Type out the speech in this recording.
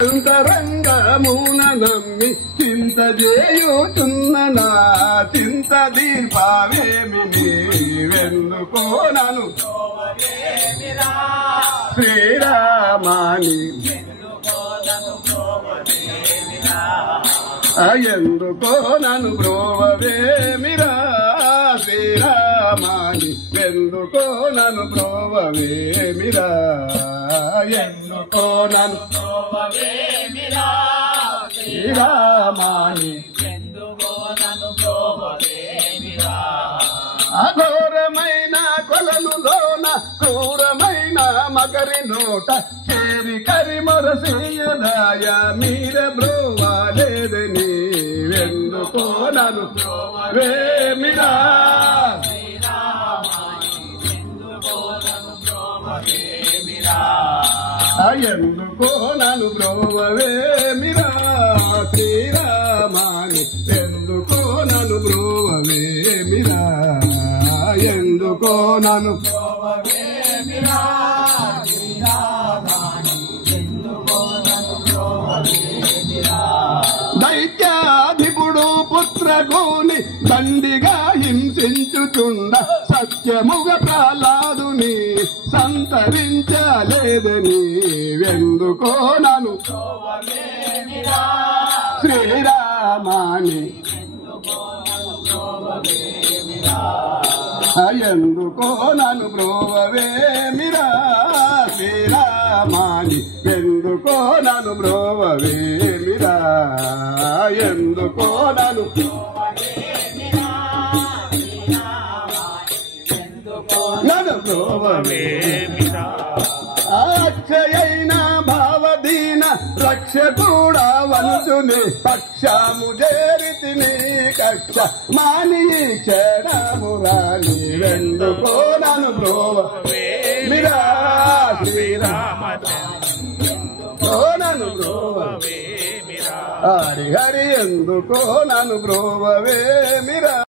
అంతరంగమున నమ్మి చింత చేయుచున్న నా చింత దీర్పావేమి నీవెందుకోనను శ్రీరామాని ఎందుకోనను బ్రోవవేమిరా శ్రీరామాని ఎందుకోనను బ్రోవవేమిరా ఎందుకోనను శ్రీరామాని అఘోరమైన కొలనులోన క్రూరమైన మగరి నోట చేరి కరిమొరసేయదాయ మీర బ్రోవాలేదని ఎందుకోనను వేమిరా ఎందుకోనను బ్రోవవేమిరా శ్రీరామాని ఎందుకోనను బ్రోవవేమిరా ఎందుకోనను దైత్యాధిపుడు పుత్రగోని దండిగా హింసించుచుండ సత్యముగ ప్రహ్లాదుని సంతరించలేదని వెందుకోనను శ్రీరామాని ఎందుకోనను బ్రోవవేమిరా శ్రీరామాని ఎందుకోనను బ్రోవవేమిరా ఎందుకోనను నన్ను బ్రోవవేమిరా అక్షయైన భావదీన రక్ష కూడా వంశుని పక్షము చేరితిని కక్ష మాని క్షణమురాని వెందుకోనను బ్రోవవేమిరా శ్రీరామను బ్రోవవేమిరా హరి హరి ఎందుకోనను బ్రోవవేమిరా